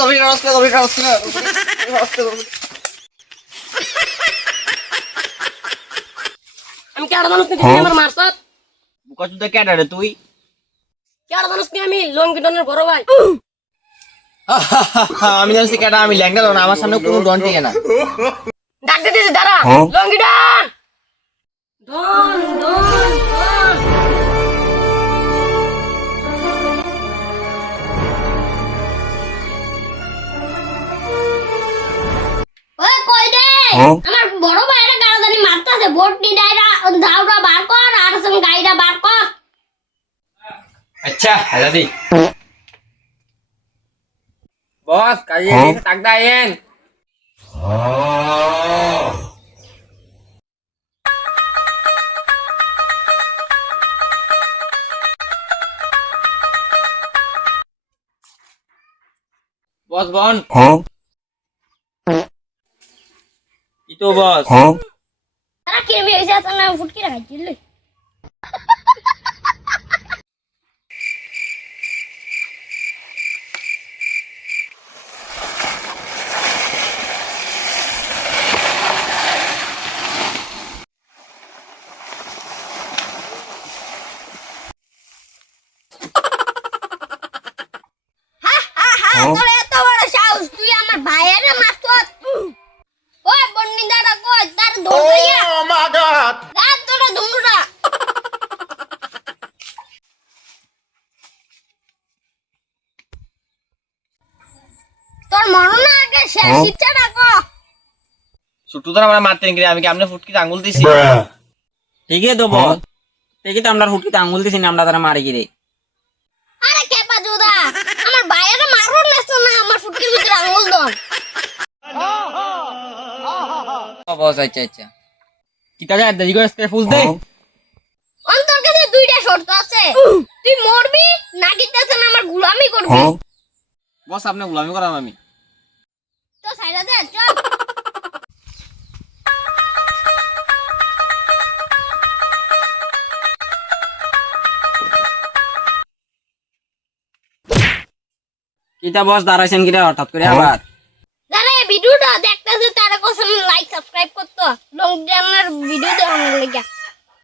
গভীর অবস্থা গভীর অবস্থা আমি কেডা মানুষ তুই আমার মারছত বুকা চুদা কেডা রে তুই। কেডা মানুষ তুই আমি? লঙ্গি ডনের বড় ভাই। আমি জানছি কেডা আমি ল্যাংটা না আমার সামনে কোনো ডন টিকে না। ডাক দিতেছি দাঁড়া। লঙ্গি ডন ডন ডন ডন। আমার বড় ভাইরা গাড়া জানি মারতাছে ভোট নি ডাইরা দাউরা বার কর আর সঙ্গে গাইরা বার কর। আচ্ছা দাদি বস কাজে টাকদা আইন বস বন। ইতো বস। তারা কিরমি হইছে আছে না ফুটকি রাখাইছিল তোর ও মা গড দাঁত তোরা ধুমড়া তোর মরণ আগে শেষ ইচ্ছা রাখো। ছুটু তো আমরা মারতেন কি আমি কি আপনি ফুটকিতে আঙ্গুল দিছি? ঠিকই তো বল। ঠিকই তো আমরা হুটকিতে আঙুল দিছি না আমরা তারা মারি গিরে আরে কেপা জুদা? আমার ভাইয়ের মারুন না না আমার ফুটকির ভিতরে আঙুল দন বস আচ্ছা আচ্ছা কিতা যায় দেরি করে আজকে ফুস দে অন্তর কাছে দুইটা শর্ত আছে। তুই মরবি নাকি তাতে আমার গুলামি করবি। বস আপনি গোলামি করাম আমি। তো সাইডা দে চল। কিতা বস দাঁড়াইছেন কিরা হঠাৎ করে আবার? দেখতেছে তারা কোসম লাইক সাবস্ক্রাইব করতো। লং জার্নার ভিডিও দেওয়ার লেগে